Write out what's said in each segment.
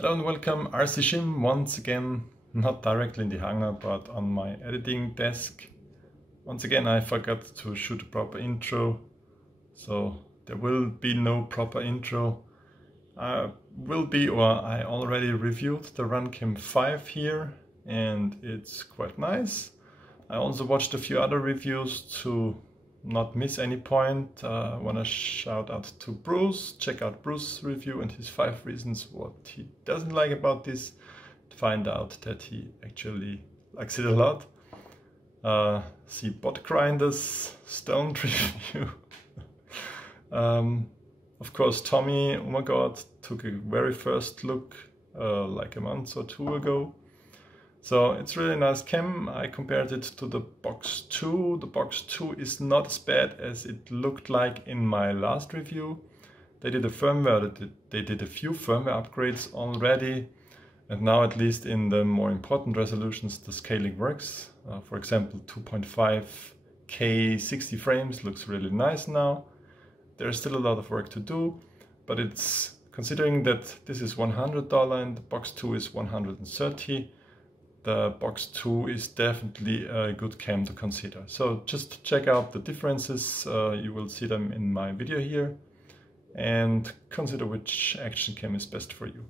Hello and welcome, RCSchim once again, not directly in the hangar but on my editing desk. Once again I forgot to shoot a proper intro, so there will be no proper intro. I already reviewed the Runcam 5 here and it's quite nice. I also watched a few other reviews to not miss any point. I want to shout out to Bruce. Check out Bruce's review and his 5 reasons what he doesn't like about this, to find out that he actually likes it a lot. See Bot Grinder's Stoned review. Of course Tommy, oh my god, took a very first look like a month or two ago. So it's really nice cam. I compared it to the Box 2. The Box 2 is not as bad as it looked like in my last review. They did a firmware, they did a few firmware upgrades already, and now at least in the more important resolutions the scaling works. For example, 2.5K 60 frames looks really nice now. There's still a lot of work to do, but it's considering that this is $100 and the Box 2 is $130. The Box 2 is definitely a good cam to consider. So just check out the differences, you will see them in my video here, and consider which action cam is best for you.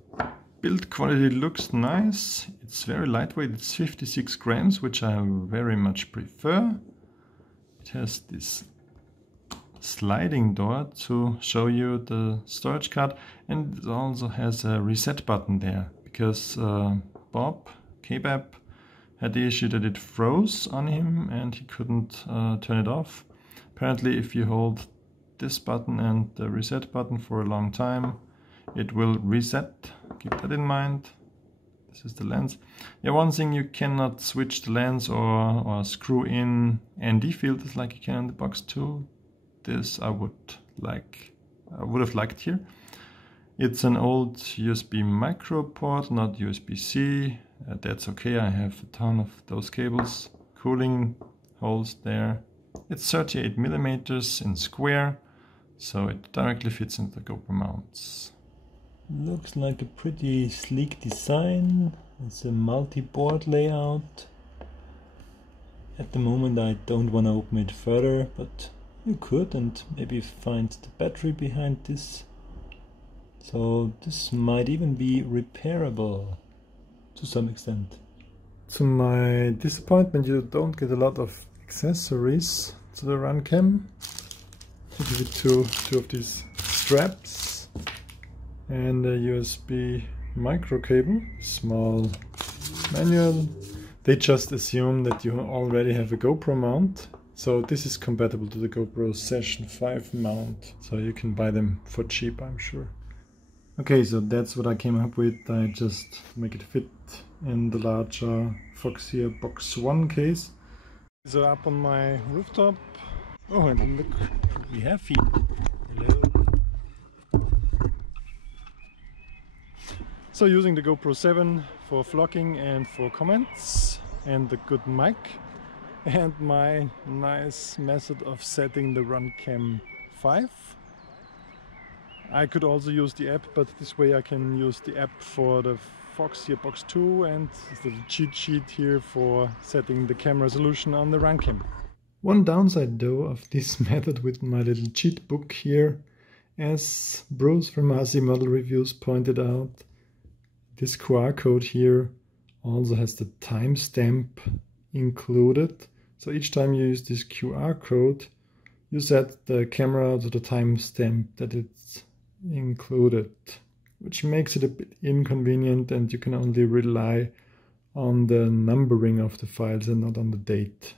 Build quality looks nice, it's very lightweight, it's 56 grams, which I very much prefer. It has this sliding door to show you the storage card, and it also has a reset button there, because Bob Kebab had the issue that it froze on him and he couldn't turn it off. Apparently if you hold this button and the reset button for a long time, it will reset. Keep that in mind. This is the lens. Yeah, one thing, you cannot switch the lens or screw in ND filters like you can on the Box 2. This I would have liked here. It's an old USB micro port, not USB-C. That's okay, I have a ton of those cables. Cooling holes there. It's 38mm in square, so it directly fits into the GoPro mounts. Looks like a pretty sleek design. It's a multi-board layout. At the moment I don't want to open it further, but you could and maybe find the battery behind this. So this might even be repairable to some extent. To my disappointment, you don't get a lot of accessories to the Runcam. I give it two of these straps and a USB micro cable, small manual. They just assume that you already have a GoPro mount. So this is compatible to the Gopro Session 5 mount. So you can buy them for cheap, I'm sure. Okay, so that's what I came up with. I just make it fit in the larger Foxeer Box2 case. So up on my rooftop. Oh, and look, we have feet. Hello. So using the GoPro 7 for vlogging and for comments, and the good mic, and my nice method of setting the Runcam 5. I could also use the app, but this way I can use the app for the Foxeer Box2 and the cheat sheet here for setting the camera resolution on the Runcam. One downside though of this method with my little cheat book here, as Bruce from RC Model Reviews pointed out, this QR code here also has the timestamp included. So each time you use this QR code, you set the camera to the timestamp that it's included, which makes it a bit inconvenient, and you can only rely on the numbering of the files and not on the date.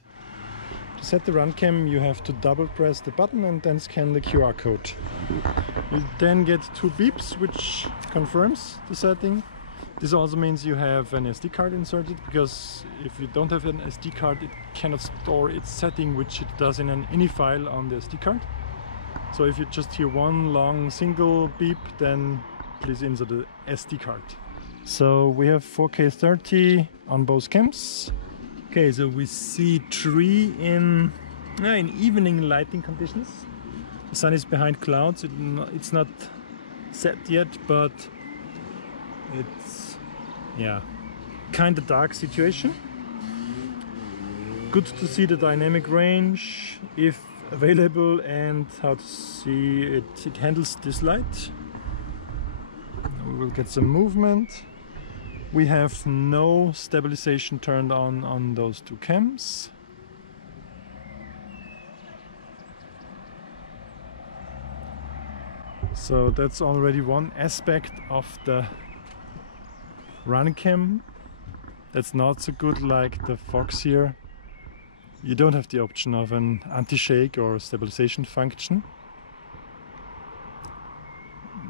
To set the Runcam, you have to double press the button and then scan the QR code. You then get 2 beeps which confirms the setting. This also means you have an SD card inserted, because if you don't have an SD card, it cannot store its setting, which it does in an INI file on the SD card. So if you just hear one long single beep, then please insert the SD card. So we have 4K 30 on both cams. Okay, so we see tree in evening lighting conditions. The sun is behind clouds. It's not set yet, but It's, yeah, kind of dark situation. Good to see the dynamic range if available and how to see it handles this light. We will get some movement. We have no stabilization turned on those two cams. So that's already one aspect of the Runcam that's not so good like the Foxeer. You don't have the option of an anti-shake or stabilization function,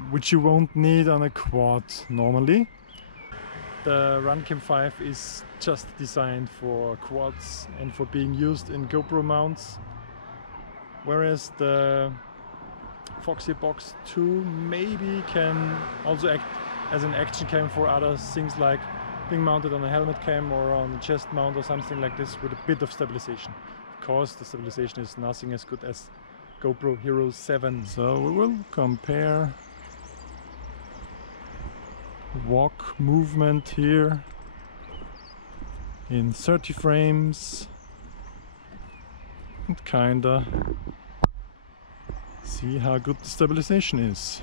which you won't need on a quad normally. The Runcam 5 is just designed for quads and for being used in GoPro mounts, whereas the Foxeer Box2 maybe can also act as an action cam for other things, like being mounted on a helmet cam or on a chest mount or something like this with a bit of stabilization. Of course, the stabilization is nothing as good as GoPro Hero 7. So we will compare walk movement here in 30 frames and kinda see how good the stabilization is.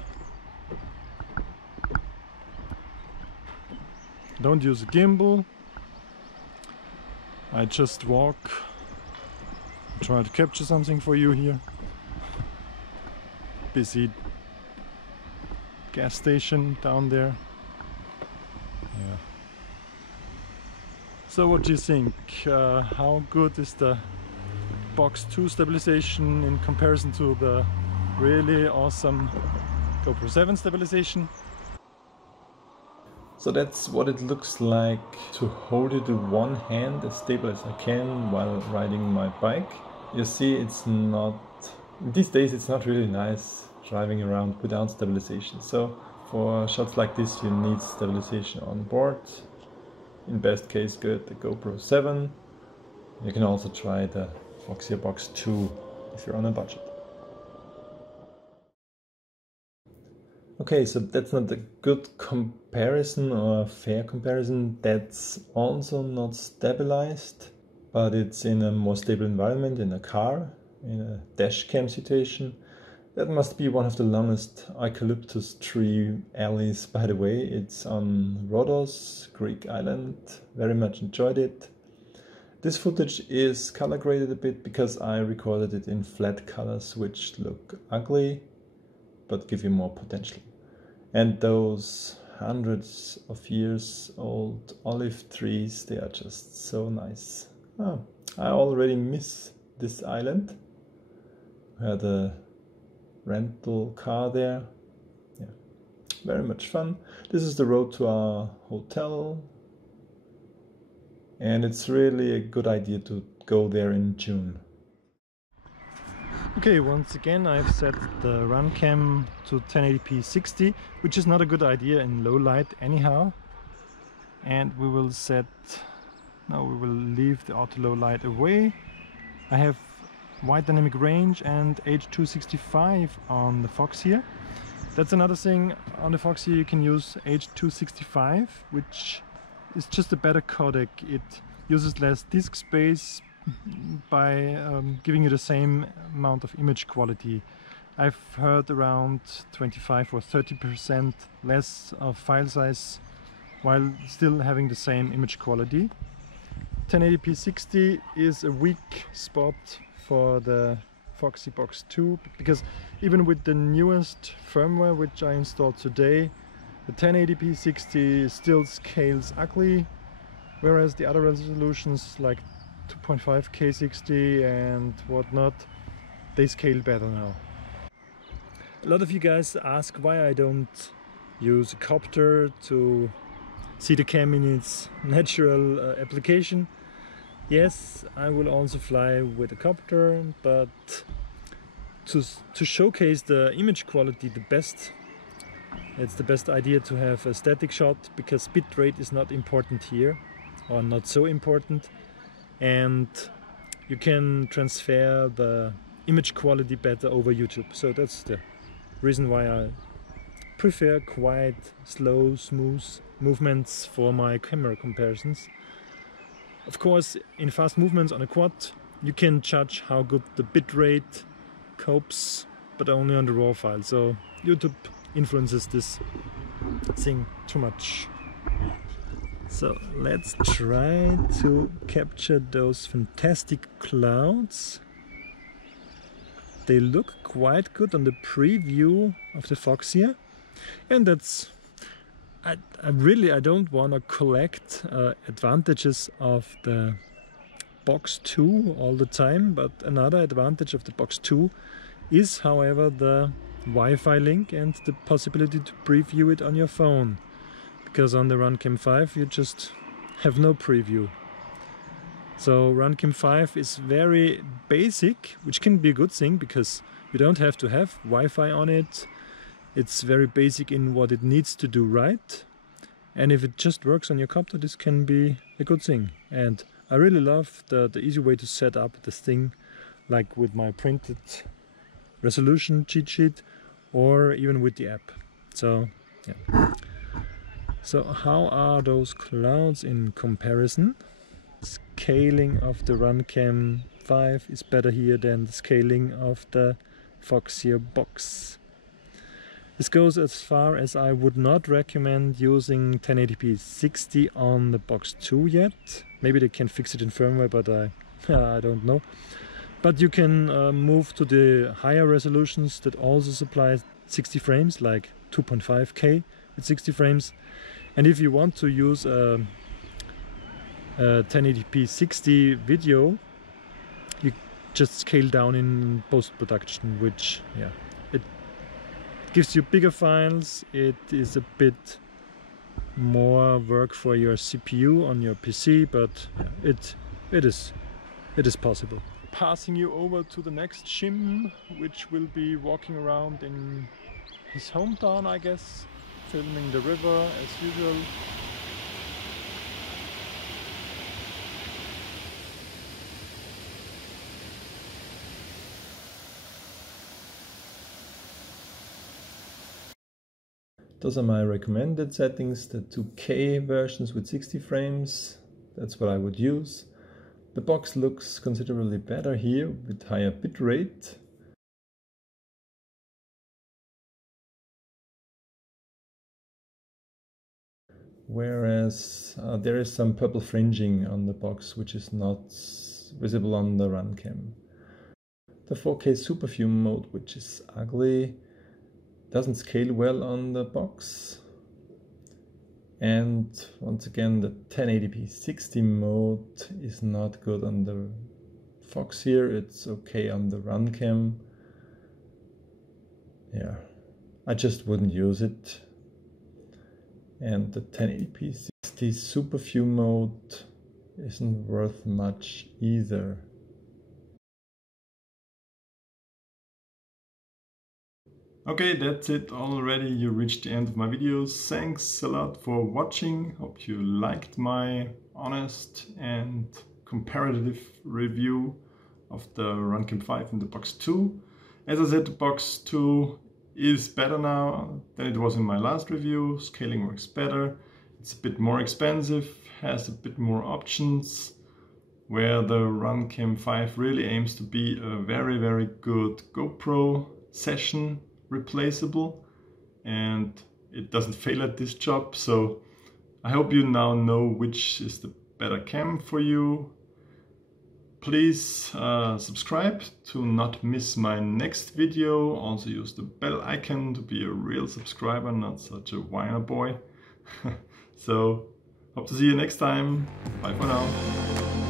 Don't use a gimbal. I just walk, try to capture something for you here. Busy gas station down there. Yeah. So what do you think? How good is the Box2 stabilization in comparison to the really awesome GoPro 7 stabilization? So that's what it looks like to hold it with one hand as stable as I can while riding my bike. You see, it's not, these days it's not really nice driving around without stabilization. So for shots like this you need stabilization on board. In best case, get the GoPro 7. You can also try the Foxeer Box2 if you're on a budget. Okay, so that's not a good comparison or a fair comparison. That's also not stabilized, but it's in a more stable environment, in a car, in a dashcam situation. That must be one of the longest eucalyptus tree alleys, by the way. It's on Rhodos, Greek island. Very much enjoyed it. This footage is color graded a bit because I recorded it in flat colors, which look ugly but give you more potential. And those hundreds of years old olive trees, they are just so nice. Oh, I already miss this island. We had a rental car there. Yeah, very much fun. This is the road to our hotel. And it's really a good idea to go there in June. Okay, once again I've set the Runcam to 1080p 60, which is not a good idea in low light anyhow. And we will leave the auto low light away. I have wide dynamic range and H.265 on the Foxeer. That's another thing, on the Foxeer you can use H.265, which is just a better codec. It uses less disk space by giving you the same amount of image quality. I've heard around 25 or 30% less of file size while still having the same image quality. 1080p 60 is a weak spot for the Foxeer Box2 because even with the newest firmware which I installed today, the 1080p 60 still scales ugly, whereas the other resolutions like 2.5K 60 and whatnot, they scale better now. A lot of you guys ask why I don't use a copter to see the cam in its natural application. Yes, I will also fly with a copter, but to showcase the image quality the best, it's the best idea to have a static shot, because bitrate is not important here, or not so important, and you can transfer the image quality better over YouTube. So that's the reason why I prefer quite slow, smooth movements for my camera comparisons. Of course, in fast movements on a quad, you can judge how good the bitrate copes, but only on the raw file. So YouTube influences this thing too much. So let's try to capture those fantastic clouds. They look quite good on the preview of the Foxeer, and that's I don't want to collect advantages of the Box2 all the time, but another advantage of the Box2 is, however, the Wi-Fi link and the possibility to preview it on your phone, because on the Runcam 5 you just have no preview. So Runcam 5 is very basic, which can be a good thing because you don't have to have Wi-Fi on it. It's very basic in what it needs to do right, and if it just works on your copter, this can be a good thing. And I really love the easy way to set up this thing, like with my printed resolution cheat sheet or even with the app. So yeah. So how are those clouds in comparison? Scaling of the Runcam 5 is better here than the scaling of the Foxeer Box. This goes as far as I would not recommend using 1080p 60 on the Box2 yet. Maybe they can fix it in firmware, but I don't know. But you can move to the higher resolutions that also supply 60 frames, like 2.5K at 60 frames. And if you want to use 1080p 60 video, you just scale down in post-production, which it gives you bigger files. It is a bit more work for your CPU on your PC, but yeah, it is possible. Passing you over to the next Schim, which will be walking around in his hometown, I guess, filming the river as usual. Those are my recommended settings, the 2K versions with 60 frames. That's what I would use. The box looks considerably better here with higher bitrate. Whereas there is some purple fringing on the box which is not visible on the Runcam. The 4K superview mode, which is ugly, doesn't scale well on the box. And once again, the 1080p 60 mode is not good on the Foxeer. It's okay on the Runcam. Yeah, I just wouldn't use it. And the 1080p 60 superview mode isn't worth much either. Okay, that's it already. You reached the end of my videos. Thanks a lot for watching. Hope you liked my honest and comparative review of the Runcam 5 and the Box2. As I said, the Box2 is better now than it was in my last review. Scaling works better. It's a bit more expensive, has a bit more options, where the Runcam 5 really aims to be a very, very good Gopro Session replaceable, and it doesn't fail at this job. So I hope you now know which is the better cam for you. Please subscribe to not miss my next video. Also use the bell icon to be a real subscriber, not such a whiner boy. So hope to see you next time. Bye for now.